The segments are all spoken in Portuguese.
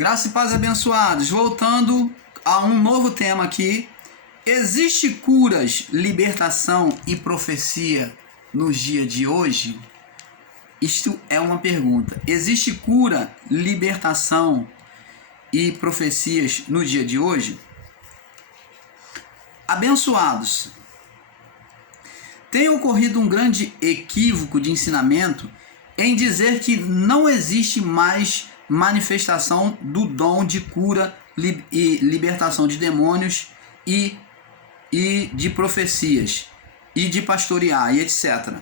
Graça e paz, abençoados. Voltando a um novo tema aqui. Existe curas, libertação e profecia nos dias de hoje? Isto é uma pergunta. Existe cura, libertação e profecias no dia de hoje? Abençoados, tem ocorrido um grande equívoco de ensinamento em dizer que não existe mais manifestação do dom de cura e libertação de demônios e de profecias e de pastorear e etc.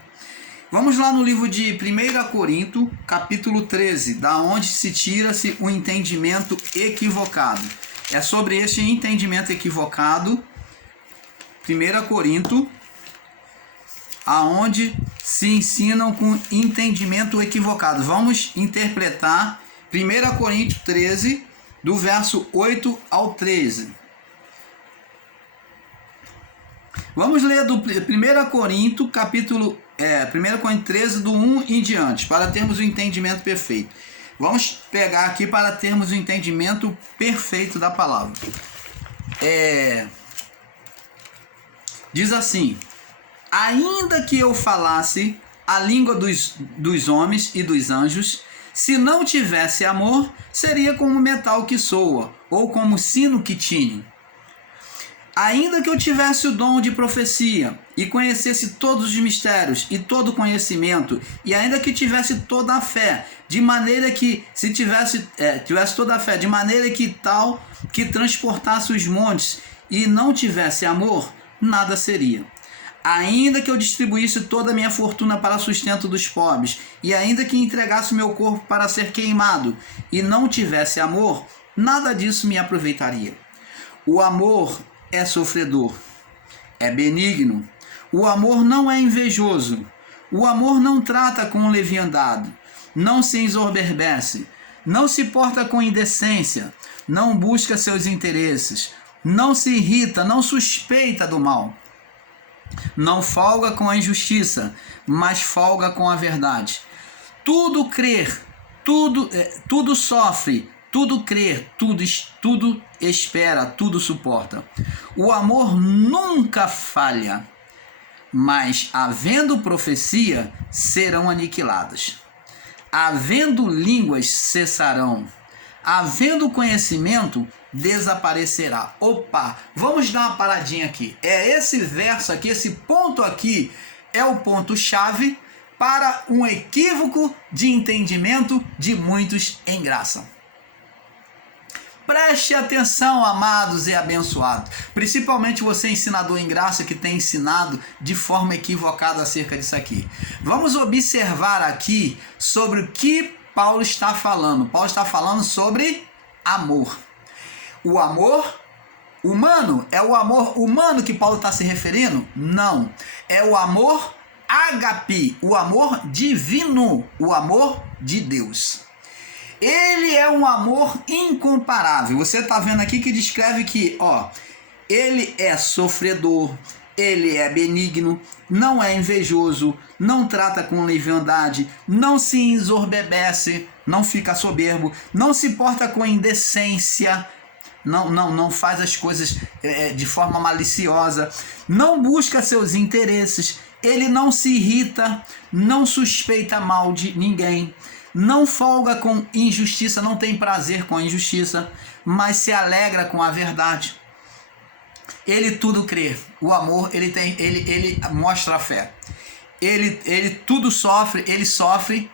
Vamos lá no livro de 1 Coríntios, capítulo 13, da onde se tira-se o entendimento equivocado. É sobre este entendimento equivocado, 1 Coríntios, aonde se ensinam com entendimento equivocado. Vamos interpretar 1 Coríntios 13, do verso 8 ao 13. Vamos ler do 1 Coríntios, capítulo 1 Coríntios 13, do 1 em diante, para termos o entendimento perfeito. Vamos pegar aqui para termos o entendimento perfeito da palavra. Diz assim: ainda que eu falasse a língua dos homens e dos anjos, se não tivesse amor, seria como metal que soa, ou como sino que tine. Ainda que eu tivesse o dom de profecia, e conhecesse todos os mistérios e todo o conhecimento, e ainda que tivesse toda a fé, de maneira que, se tivesse toda a fé, de maneira que tal que transportasse os montes, e não tivesse amor, nada seria. Ainda que eu distribuísse toda a minha fortuna para sustento dos pobres, e ainda que entregasse meu corpo para ser queimado, e não tivesse amor, nada disso me aproveitaria. O amor é sofredor, é benigno. O amor não é invejoso. O amor não trata com leviandade, não se ensoberbece, não se porta com indecência, não busca seus interesses, não se irrita, não suspeita do mal. Não folga com a injustiça, mas folga com a verdade. Tudo crer, tudo sofre, tudo crer, tudo espera, tudo suporta. O amor nunca falha, mas havendo profecia, serão aniquiladas. Havendo línguas, cessarão. Havendo conhecimento, desaparecerá. Opa, vamos dar uma paradinha aqui. Esse verso aqui, esse ponto aqui, é o ponto-chave para um equívoco de entendimento de muitos em graça. Preste atenção, amados e abençoados. Principalmente você, ensinador em graça, que tem ensinado de forma equivocada acerca disso aqui. Vamos observar aqui sobre o que Paulo está falando. Paulo está falando sobre amor. O amor humano é o amor humano que Paulo está se referindo? Não. É o amor ágape, o amor divino, o amor de Deus. Ele é um amor incomparável. Você está vendo aqui que descreve que, ele é sofredor, ele é benigno, não é invejoso, não trata com leviandade, não se ensoberbece, não fica soberbo, não se porta com indecência, não faz as coisas de forma maliciosa, não busca seus interesses, ele não se irrita, não suspeita mal de ninguém, não folga com injustiça, não tem prazer com a injustiça, mas se alegra com a verdade. Ele tudo crê. O amor, ele mostra a fé. Ele tudo sofre, ele sofre,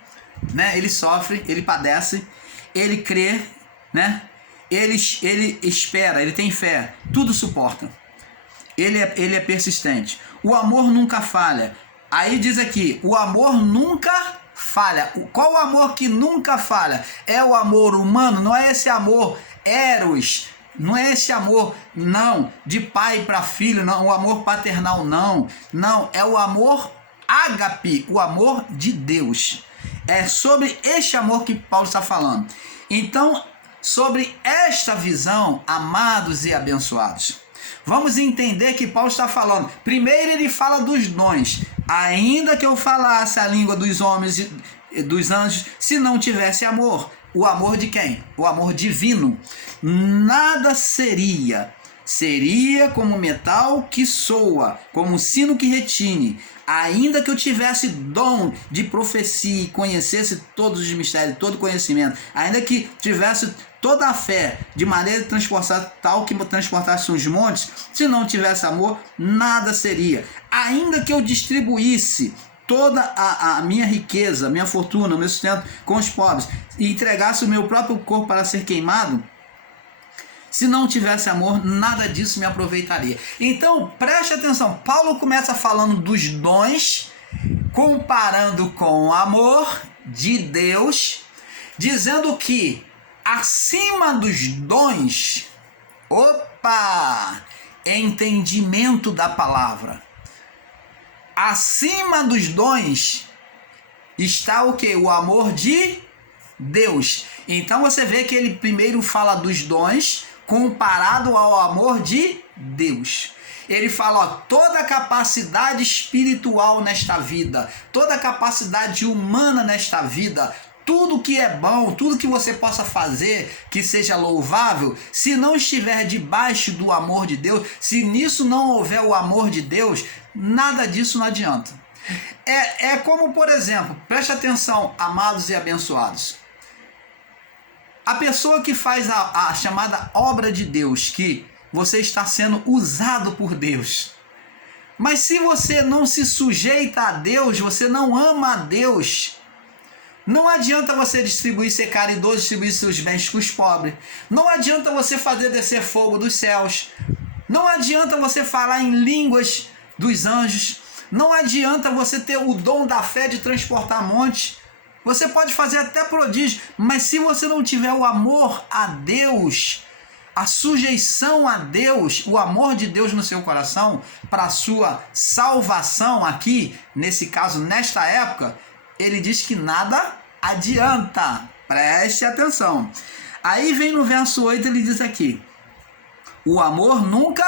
né? Ele sofre, ele padece, ele crê, né? Ele espera, ele tem fé, tudo suporta. Ele é persistente. O amor nunca falha. Aí diz aqui, o amor nunca falha. Qual o amor que nunca falha? É o amor humano, não é esse amor eros, não é esse amor, não, de pai para filho, não, o amor paternal, não, é o amor ágape, o amor de Deus. É sobre este amor que Paulo está falando. Então, sobre esta visão, amados e abençoados, vamos entender que Paulo está falando. Primeiro ele fala dos dons. Ainda que eu falasse a língua dos homens e dos anjos, se não tivesse amor, o amor de quem? O amor divino. Nada seria como metal que soa, como um sino que retine. Ainda que eu tivesse dom de profecia e conhecesse todos os mistérios, todo conhecimento, ainda que tivesse toda a fé de maneira de transportar tal que transportasse os montes, se não tivesse amor, nada seria. Ainda que eu distribuísse toda a minha riqueza, minha fortuna, o meu sustento com os pobres e entregasse o meu próprio corpo para ser queimado, se não tivesse amor, nada disso me aproveitaria. Então, preste atenção. Paulo começa falando dos dons, comparando com o amor de Deus, dizendo que acima dos dons, é entendimento da palavra. Acima dos dons está o quê? O amor de Deus. Então você vê que ele primeiro fala dos dons comparado ao amor de Deus. Ele fala, ó, toda a capacidade espiritual nesta vida, toda a capacidade humana nesta vida, tudo que é bom, tudo que você possa fazer que seja louvável, se não estiver debaixo do amor de Deus, se nisso não houver o amor de Deus, nada disso não adianta. É como, por exemplo, preste atenção, amados e abençoados. A pessoa que faz a chamada obra de Deus, que você está sendo usado por Deus. Mas se você não se sujeita a Deus, você não ama a Deus, não adianta você distribuir, ser caridoso, distribuir seus bens com os pobres. Não adianta você fazer descer fogo dos céus. Não adianta você falar em línguas dos anjos. Não adianta você ter o dom da fé de transportar montes. Você pode fazer até prodígio, mas se você não tiver o amor a Deus, a sujeição a Deus, o amor de Deus no seu coração, para a sua salvação aqui, nesse caso, nesta época, ele diz que nada adianta. Preste atenção. Aí vem no verso 8, ele diz aqui, o amor nunca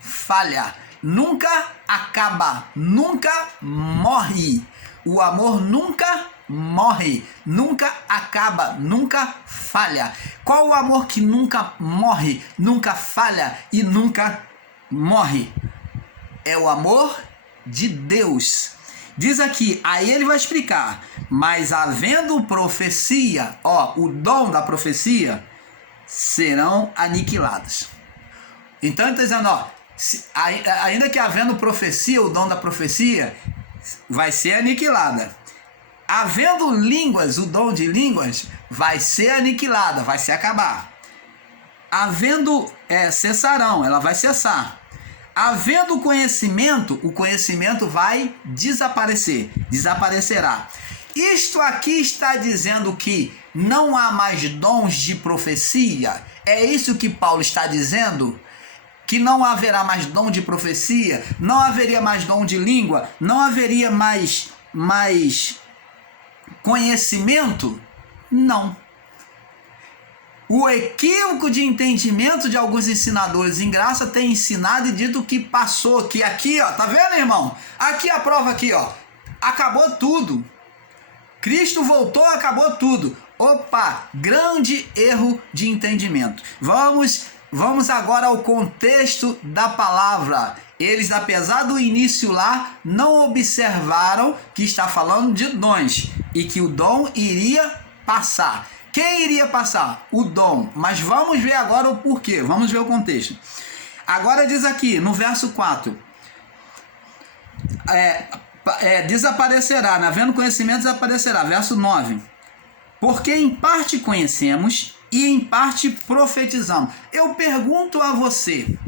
falha, nunca acaba, nunca morre. O amor nunca morre, nunca acaba, nunca falha. Qual o amor que nunca morre, nunca falha e nunca morre? É o amor de Deus. Diz aqui, aí ele vai explicar, mas havendo profecia, o dom da profecia, serão aniquilados. Então ele está dizendo, ainda que havendo profecia, o dom da profecia vai ser aniquilada. Havendo línguas, o dom de línguas vai ser aniquilada, vai se acabar. Havendo, cessarão, ela vai cessar. Havendo conhecimento, o conhecimento vai desaparecer, desaparecerá. Isto aqui está dizendo que não há mais dons de profecia? É isso que Paulo está dizendo? Que não haverá mais dom de profecia? Não haveria mais dom de língua? Não haveria mais conhecimento? Não. O equívoco de entendimento de alguns ensinadores em graça tem ensinado e dito que passou, que aqui, tá vendo, irmão? Aqui a prova aqui, acabou tudo. Cristo voltou, acabou tudo. Grande erro de entendimento. Vamos agora ao contexto da palavra. Eles, apesar do início lá, não observaram que está falando de dons e que o dom iria passar. Quem iria passar? O dom. Mas vamos ver agora o porquê. Vamos ver o contexto. Agora diz aqui, no verso 4. Desaparecerá, havendo conhecimento, desaparecerá. Verso 9. Porque em parte conhecemos e em parte profetizamos. Eu pergunto a você,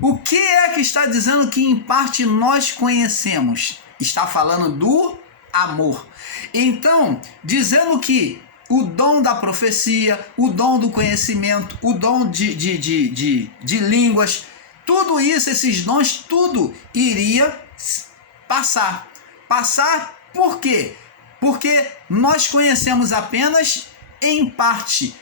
o que é que está dizendo que em parte nós conhecemos? Está falando do amor. Então, dizendo que o dom da profecia, o dom do conhecimento, o dom de línguas, tudo isso, esses dons, tudo iria passar. Passar por quê? Porque nós conhecemos apenas em parte.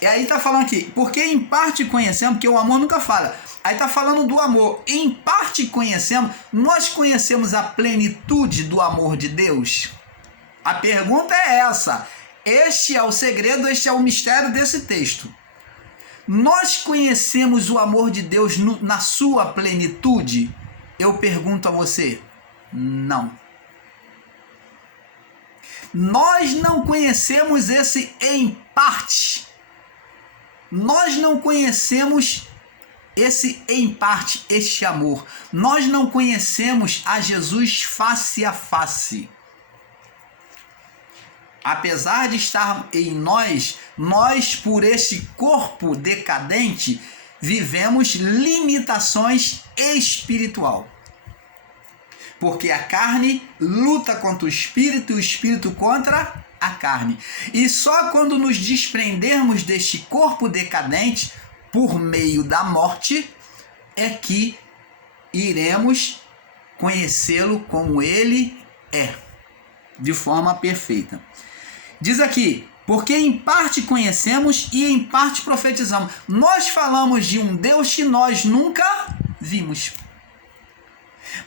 E aí está falando aqui, porque em parte conhecemos, porque o amor nunca falha. Aí está falando do amor. Em parte conhecemos, nós conhecemos a plenitude do amor de Deus? A pergunta é essa. Este é o segredo, este é o mistério desse texto. Nós conhecemos o amor de Deus na sua plenitude? Eu pergunto a você, não. Nós não conhecemos esse em parte. Nós não conhecemos esse em parte, este amor. Nós não conhecemos a Jesus face a face. Apesar de estar em nós por este corpo decadente, vivemos limitações espiritual. Porque a carne luta contra o espírito e o espírito contra a carne. E só quando nos desprendermos deste corpo decadente, por meio da morte, é que iremos conhecê-lo como ele é, de forma perfeita. Diz aqui, porque em parte conhecemos e em parte profetizamos. Nós falamos de um Deus que nós nunca vimos.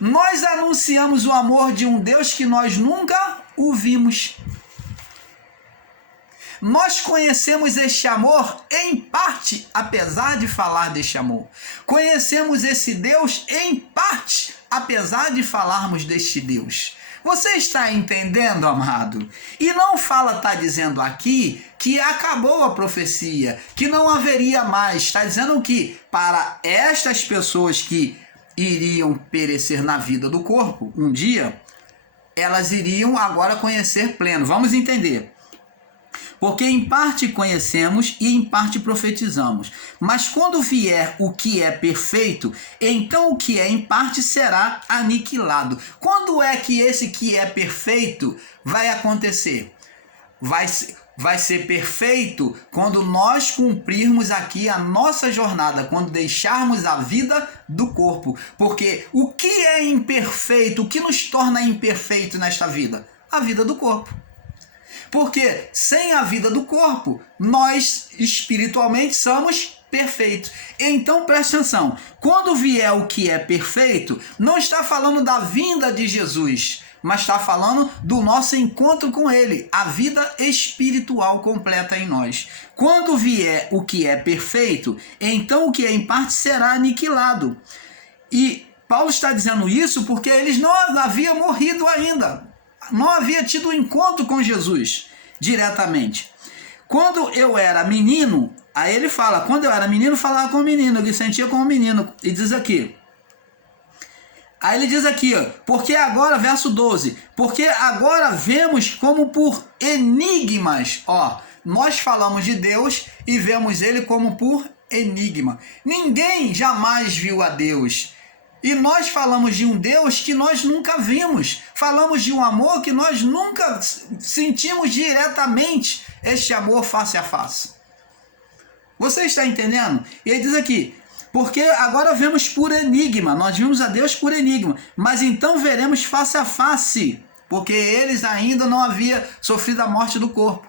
Nós anunciamos o amor de um Deus que nós nunca o vimos. Nós conhecemos este amor em parte, apesar de falar deste amor. Conhecemos esse Deus em parte, apesar de falarmos deste Deus. Você está entendendo, amado? E não está dizendo aqui que acabou a profecia, que não haveria mais. Está dizendo que para estas pessoas que iriam perecer na vida do corpo, um dia, elas iriam agora conhecer pleno. Vamos entender. Porque em parte conhecemos e em parte profetizamos. Mas quando vier o que é perfeito, então o que é em parte será aniquilado. Quando é que esse que é perfeito vai acontecer? Vai ser perfeito quando nós cumprirmos aqui a nossa jornada, quando deixarmos a vida do corpo. Porque o que é imperfeito, o que nos torna imperfeito nesta vida? A vida do corpo. Porque sem a vida do corpo, nós espiritualmente somos perfeitos. Então preste atenção, quando vier o que é perfeito, não está falando da vinda de Jesus, mas está falando do nosso encontro com ele, a vida espiritual completa em nós. Quando vier o que é perfeito, então o que é em parte será aniquilado. E Paulo está dizendo isso porque eles não haviam morrido ainda. Não havia tido um encontro com Jesus diretamente. Quando eu era menino, aí ele fala, quando eu era menino, falava com o menino, eu me sentia como menino. E diz aqui, aí ele diz aqui, ó, porque agora, verso 12, porque agora vemos como por enigmas, ó, nós falamos de Deus e vemos ele como por enigma. Ninguém jamais viu a Deus. E nós falamos de um Deus que nós nunca vimos. Falamos de um amor que nós nunca sentimos diretamente este amor face a face. Você está entendendo? E ele diz aqui, porque agora vemos por enigma. Nós vimos a Deus por enigma. Mas então veremos face a face. Porque eles ainda não haviam sofrido a morte do corpo.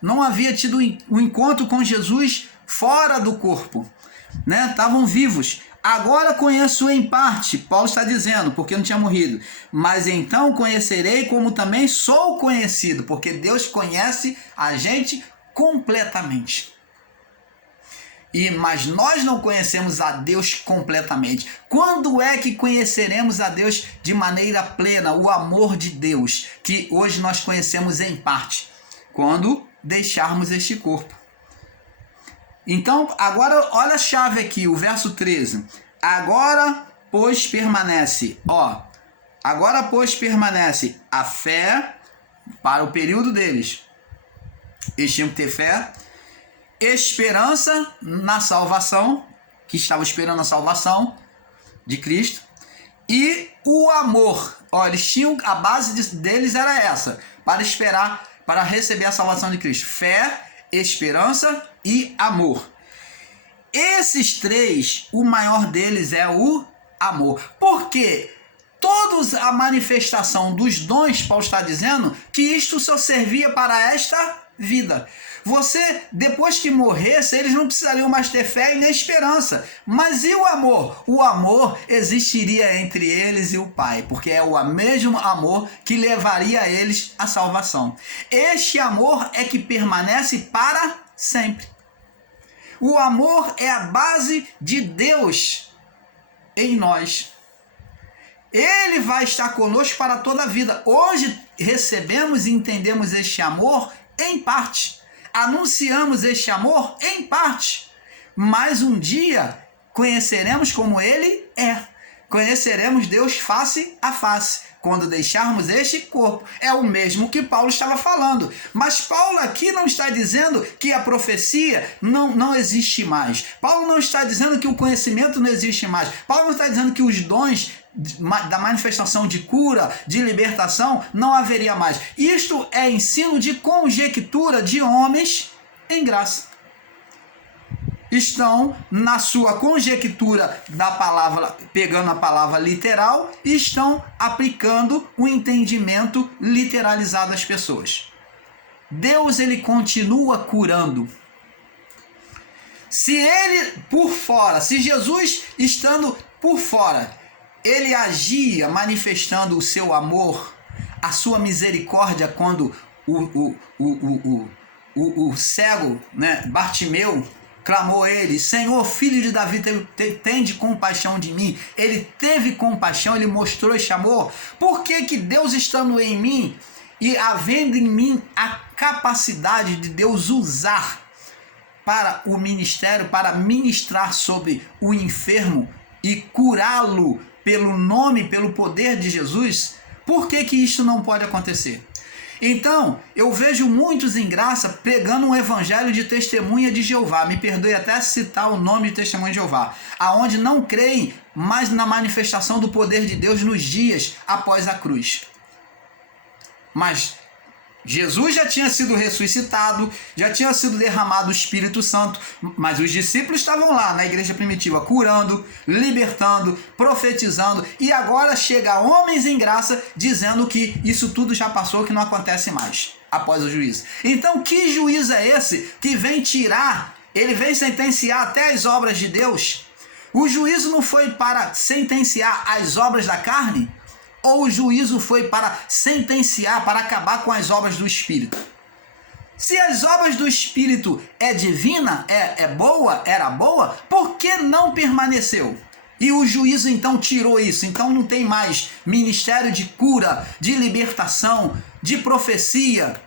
Não havia tido um encontro com Jesus fora do corpo. Né? Estavam vivos. Agora conheço em parte, Paulo está dizendo, porque não tinha morrido. Mas então conhecerei como também sou conhecido, porque Deus conhece a gente completamente. Mas nós não conhecemos a Deus completamente. Quando é que conheceremos a Deus de maneira plena, o amor de Deus, que hoje nós conhecemos em parte? Quando deixarmos este corpo. Então, agora olha a chave aqui, o verso 13. Agora, pois, permanece, agora, pois, permanece a fé para o período deles. Eles tinham que ter fé, esperança na salvação, que estavam esperando a salvação de Cristo, e o amor. Eles tinham, a base deles era essa, para esperar, para receber a salvação de Cristo. Fé, esperança e amor. Esses três, o maior deles é o amor. Porque todos a manifestação dos dons, Paulo está dizendo que isto só servia para esta vida. Você, depois que morresse, eles não precisariam mais ter fé e nem esperança. Mas e o amor? O amor existiria entre eles e o Pai, porque é o mesmo amor que levaria eles à salvação. Este amor é que permanece para sempre. O amor é a base de Deus em nós. Ele vai estar conosco para toda a vida. Hoje recebemos e entendemos este amor em parte. Anunciamos este amor em parte. Mas um dia conheceremos como Ele é. Conheceremos Deus face a face, quando deixarmos este corpo. É o mesmo que Paulo estava falando. Mas Paulo aqui não está dizendo que a profecia não existe mais. Paulo não está dizendo que o conhecimento não existe mais. Paulo não está dizendo que os dons da manifestação de cura, de libertação, não haveria mais. Isto é ensino de conjectura de homens em graça. Estão na sua conjectura da palavra, pegando a palavra literal, e estão aplicando o entendimento literalizado às pessoas. Deus, ele continua curando. Se ele por fora, se Jesus estando por fora, ele agia manifestando o seu amor, a sua misericórdia, quando o cego, né, Bartimeu, clamou ele: Senhor, filho de Davi, tende compaixão de mim. Ele teve compaixão, ele mostrou este amor. Por que Deus estando em mim e havendo em mim a capacidade de Deus usar para o ministério, para ministrar sobre o enfermo e curá-lo pelo nome, pelo poder de Jesus, por que isso não pode acontecer? Então, eu vejo muitos em graça pregando um evangelho de testemunha de Jeová. Me perdoe até citar o nome de testemunha de Jeová. Aonde não creem mais na manifestação do poder de Deus nos dias após a cruz. Mas Jesus já tinha sido ressuscitado, já tinha sido derramado o Espírito Santo, mas os discípulos estavam lá na igreja primitiva curando, libertando, profetizando, e agora chega homens em graça dizendo que isso tudo já passou, que não acontece mais após o juízo. Então, que juízo é esse que vem tirar, ele vem sentenciar até as obras de Deus? O juízo não foi para sentenciar as obras da carne? Ou o juízo foi para sentenciar, para acabar com as obras do Espírito? Se as obras do Espírito é divina, era boa, por que não permaneceu? E o juízo então tirou isso. Então não tem mais ministério de cura, de libertação, de profecia.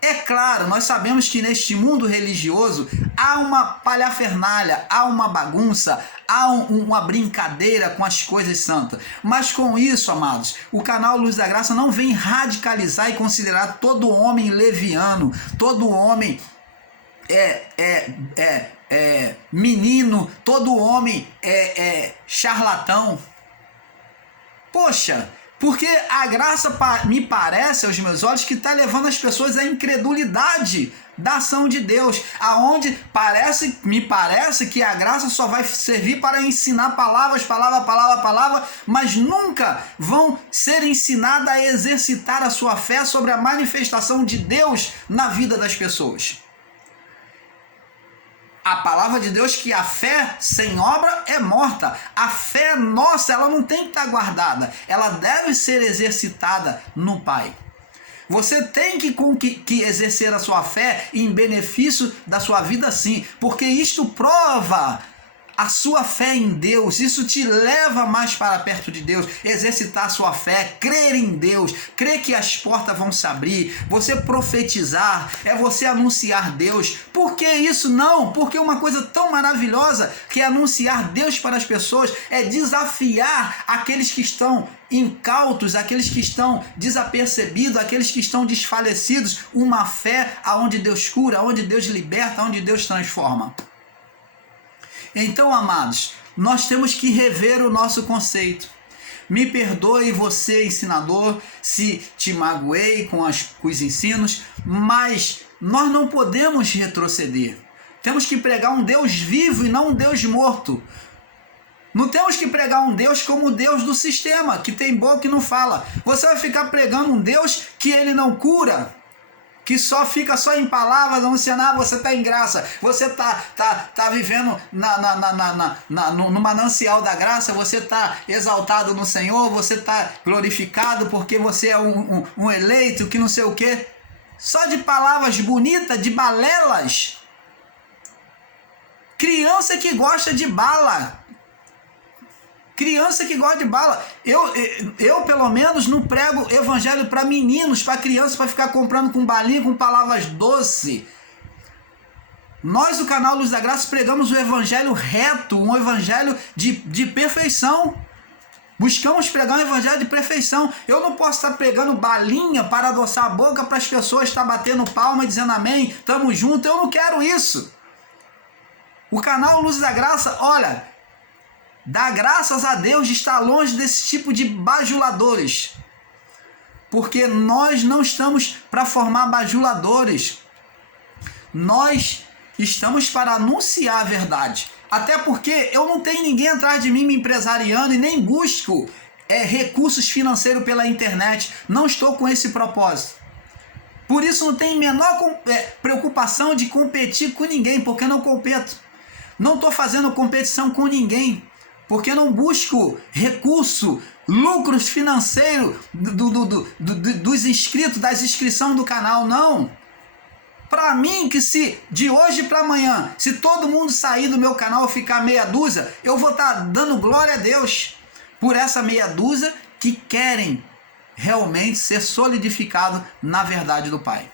É claro, nós sabemos que neste mundo religioso há uma palhafernália, há uma bagunça, há uma brincadeira com as coisas santas. Mas com isso, amados, o canal Luz da Graça não vem radicalizar e considerar todo homem leviano, todo homem menino, todo homem charlatão. Poxa, porque a graça me parece aos meus olhos que está levando as pessoas à incredulidade da ação de Deus, aonde me parece que a graça só vai servir para ensinar palavra, mas nunca vão ser ensinadas a exercitar a sua fé sobre a manifestação de Deus na vida das pessoas. A palavra de Deus que a fé sem obra é morta. A fé nossa, ela não tem que estar guardada. Ela deve ser exercitada no Pai. Você tem que exercer a sua fé em benefício da sua vida, sim. Porque isto prova a sua fé em Deus. Isso te leva mais para perto de Deus. Exercitar a sua fé, crer em Deus, crer que as portas vão se abrir. Você profetizar, é você anunciar Deus. Por que isso não? Porque uma coisa tão maravilhosa que é anunciar Deus para as pessoas é desafiar aqueles que estão incautos, aqueles que estão desapercebidos, aqueles que estão desfalecidos, uma fé aonde Deus cura, onde Deus liberta, onde Deus transforma. Então, amados, nós temos que rever o nosso conceito. Me perdoe você, ensinador, se te magoei com os ensinos, mas nós não podemos retroceder. Temos que pregar um Deus vivo e não um Deus morto. Não temos que pregar um Deus como o Deus do sistema, que tem boca e não fala. Você vai ficar pregando um Deus que ele não cura, que só fica só em palavras, anunciando, você está em graça, você tá vivendo no manancial da graça, você está exaltado no Senhor, você está glorificado porque você é um eleito, que não sei o quê. Só de palavras bonitas, de balelas. Criança que gosta de bala. Criança que gosta de bala. Eu pelo menos, não prego evangelho para meninos, para crianças, para ficar comprando com balinha, com palavras doces. Nós, o canal Luz da Graça, pregamos o evangelho reto, um evangelho de perfeição. Buscamos pregar um evangelho de perfeição. Eu não posso estar pregando balinha para adoçar a boca para as pessoas estar batendo palma e dizendo amém, tamo junto. Eu não quero isso. O canal Luz da Graça, olha, dá graças a Deus de estar longe desse tipo de bajuladores. Porque nós não estamos para formar bajuladores. Nós estamos para anunciar a verdade. Até porque eu não tenho ninguém atrás de mim me empresariando e nem busco recursos financeiros pela internet. Não estou com esse propósito. Por isso não tenho menor preocupação de competir com ninguém, porque não competo. Não estou fazendo competição com ninguém, porque não busco recurso, lucros financeiros dos inscritos, das inscrições do canal, não. Para mim, que se de hoje para amanhã, se todo mundo sair do meu canal e ficar meia dúzia, eu vou estar dando glória a Deus por essa meia dúzia que querem realmente ser solidificados na verdade do Pai.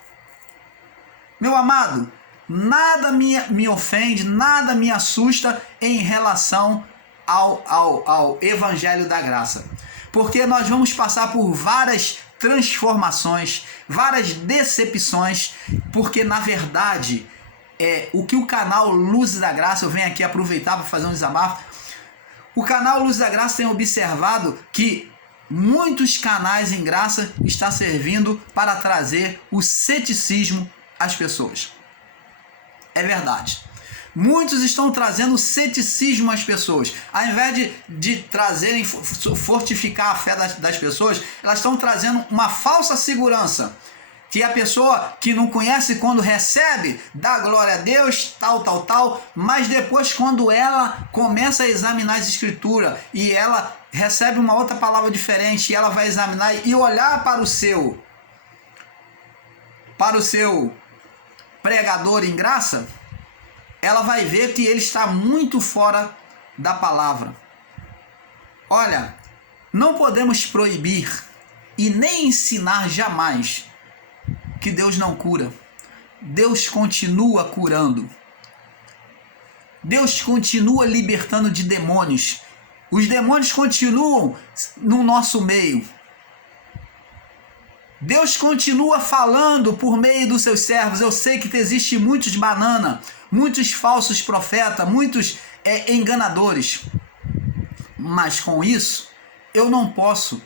Meu amado, nada me ofende, nada me assusta em relação ao Evangelho da Graça. Porque nós vamos passar por várias transformações, várias decepções, porque na verdade, o que o canal Luz da Graça, eu venho aqui aproveitar para fazer um desabafo, o canal Luz da Graça tem observado que muitos canais em graça estão servindo para trazer o ceticismo às pessoas. É verdade. Muitos estão trazendo ceticismo às pessoas. Ao invés de trazerem, fortificar a fé das pessoas, elas estão trazendo uma falsa segurança. Que a pessoa que não conhece, quando recebe, dá glória a Deus, tal, mas depois quando ela começa a examinar as escrituras e ela recebe uma outra palavra diferente, e ela vai examinar e olhar para o seu pregador em graça, ela vai ver que ele está muito fora da palavra. Olha, não podemos proibir e nem ensinar jamais que Deus não cura. Deus continua curando. Deus continua libertando de demônios. Os demônios continuam no nosso meio. Deus continua falando por meio dos seus servos. Eu sei que existe muitos banana, muitos falsos profetas, muitos enganadores. Mas com isso, eu não posso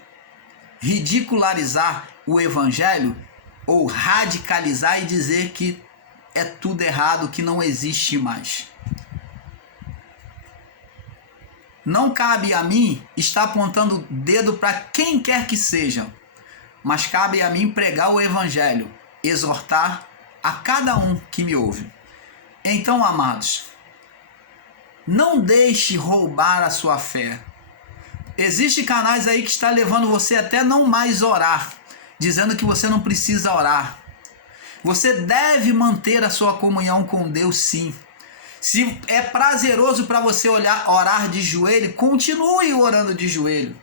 ridicularizar o evangelho ou radicalizar e dizer que é tudo errado, que não existe mais. Não cabe a mim estar apontando o dedo para quem quer que seja, mas cabe a mim pregar o evangelho, exortar a cada um que me ouve. Então, amados, não deixe roubar a sua fé. Existem canais aí que está levando você até não mais orar, dizendo que você não precisa orar. Você deve manter a sua comunhão com Deus, sim. Se é prazeroso para você orar de joelho, continue orando de joelho.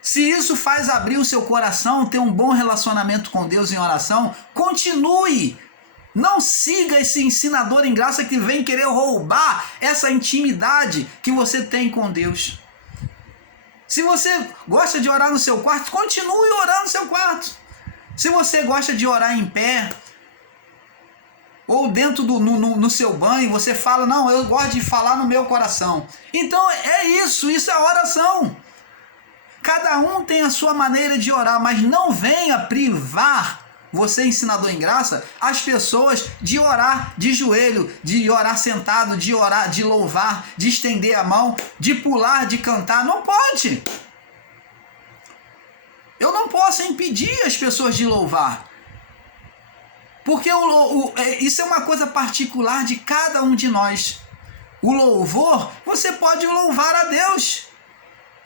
Se isso faz abrir o seu coração, ter um bom relacionamento com Deus em oração, continue. Não siga esse ensinador em graça que vem querer roubar essa intimidade que você tem com Deus. Se você gosta de orar no seu quarto, continue orando no seu quarto. Se você gosta de orar em pé, ou dentro no seu banho, você fala, não, eu gosto de falar no meu coração. Então isso é oração. Cada um tem a sua maneira de orar, mas não venha privar, você ensinador em graça, as pessoas de orar de joelho, de orar sentado, de orar, de louvar, de estender a mão, de pular, de cantar. Não pode. Eu não posso impedir as pessoas de louvar. Porque isso é uma coisa particular de cada um de nós. O louvor, você pode louvar a Deus.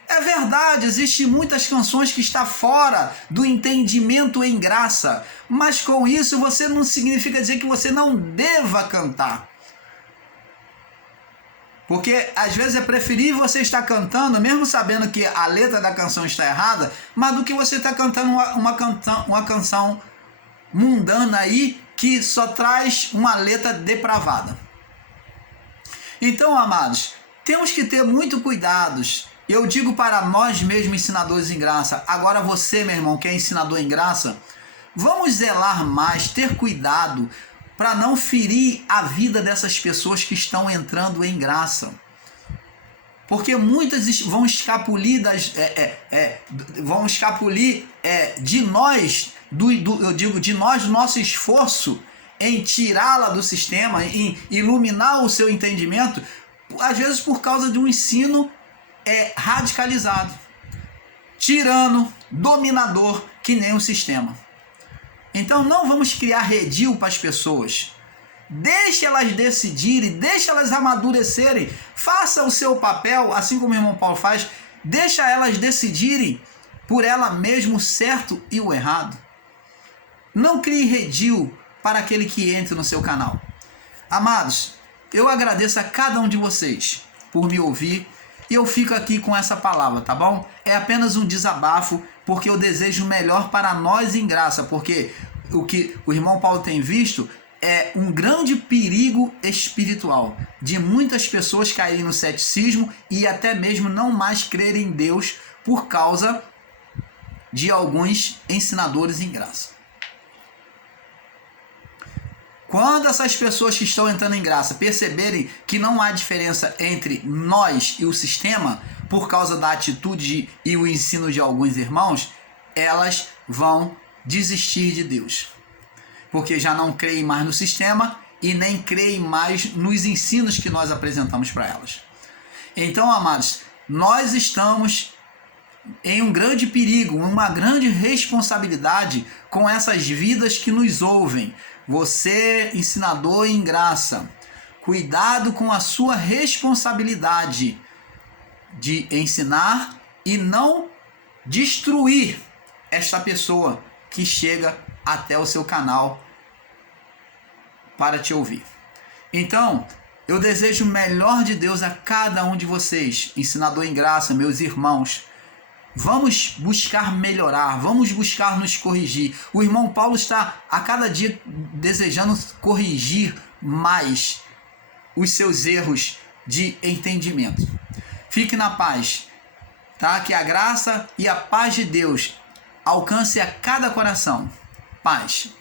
É verdade, existem muitas canções que estão fora do entendimento em graça, mas com isso você não significa dizer que você não deva cantar. Porque às vezes é preferível você estar cantando, mesmo sabendo que a letra da canção está errada, mas do que você estar cantando uma canção mundana aí que só traz uma letra depravada. Então, amados, temos que ter muito cuidados. Eu digo para nós mesmos ensinadores em graça, agora você, meu irmão, que é ensinador em graça, vamos zelar mais, ter cuidado para não ferir a vida dessas pessoas que estão entrando em graça. Porque muitas vão escapulir de nós, de nós, do nosso esforço em tirá-la do sistema, em iluminar o seu entendimento, às vezes por causa de um ensino radicalizado, tirano, dominador, que nem o sistema. Então não vamos criar redil para as pessoas. Deixe elas decidirem, deixe elas amadurecerem, faça o seu papel, assim como o irmão Paulo faz, deixa elas decidirem por ela mesma o certo e o errado. Não crie redil para aquele que entre no seu canal. Amados, eu agradeço a cada um de vocês por me ouvir e eu fico aqui com essa palavra, tá bom? É apenas um desabafo, porque eu desejo o melhor para nós em graça, porque o que o irmão Paulo tem visto é um grande perigo espiritual de muitas pessoas caírem no ceticismo e até mesmo não mais crerem em Deus por causa de alguns ensinadores em graça. Quando essas pessoas que estão entrando em graça perceberem que não há diferença entre nós e o sistema, por causa da atitude e o ensino de alguns irmãos, elas vão desistir de Deus. Porque já não creem mais no sistema e nem creem mais nos ensinos que nós apresentamos para elas. Então, amados, nós estamos em um grande perigo, uma grande responsabilidade com essas vidas que nos ouvem. Você, ensinador em graça, cuidado com a sua responsabilidade de ensinar e não destruir esta pessoa que chega até o seu canal para te ouvir. Então, eu desejo o melhor de Deus a cada um de vocês, ensinador em graça, meus irmãos. Vamos buscar melhorar, vamos buscar nos corrigir. O irmão Paulo está a cada dia desejando corrigir mais os seus erros de entendimento. Fique na paz, tá? Que a graça e a paz de Deus alcance a cada coração. Paz.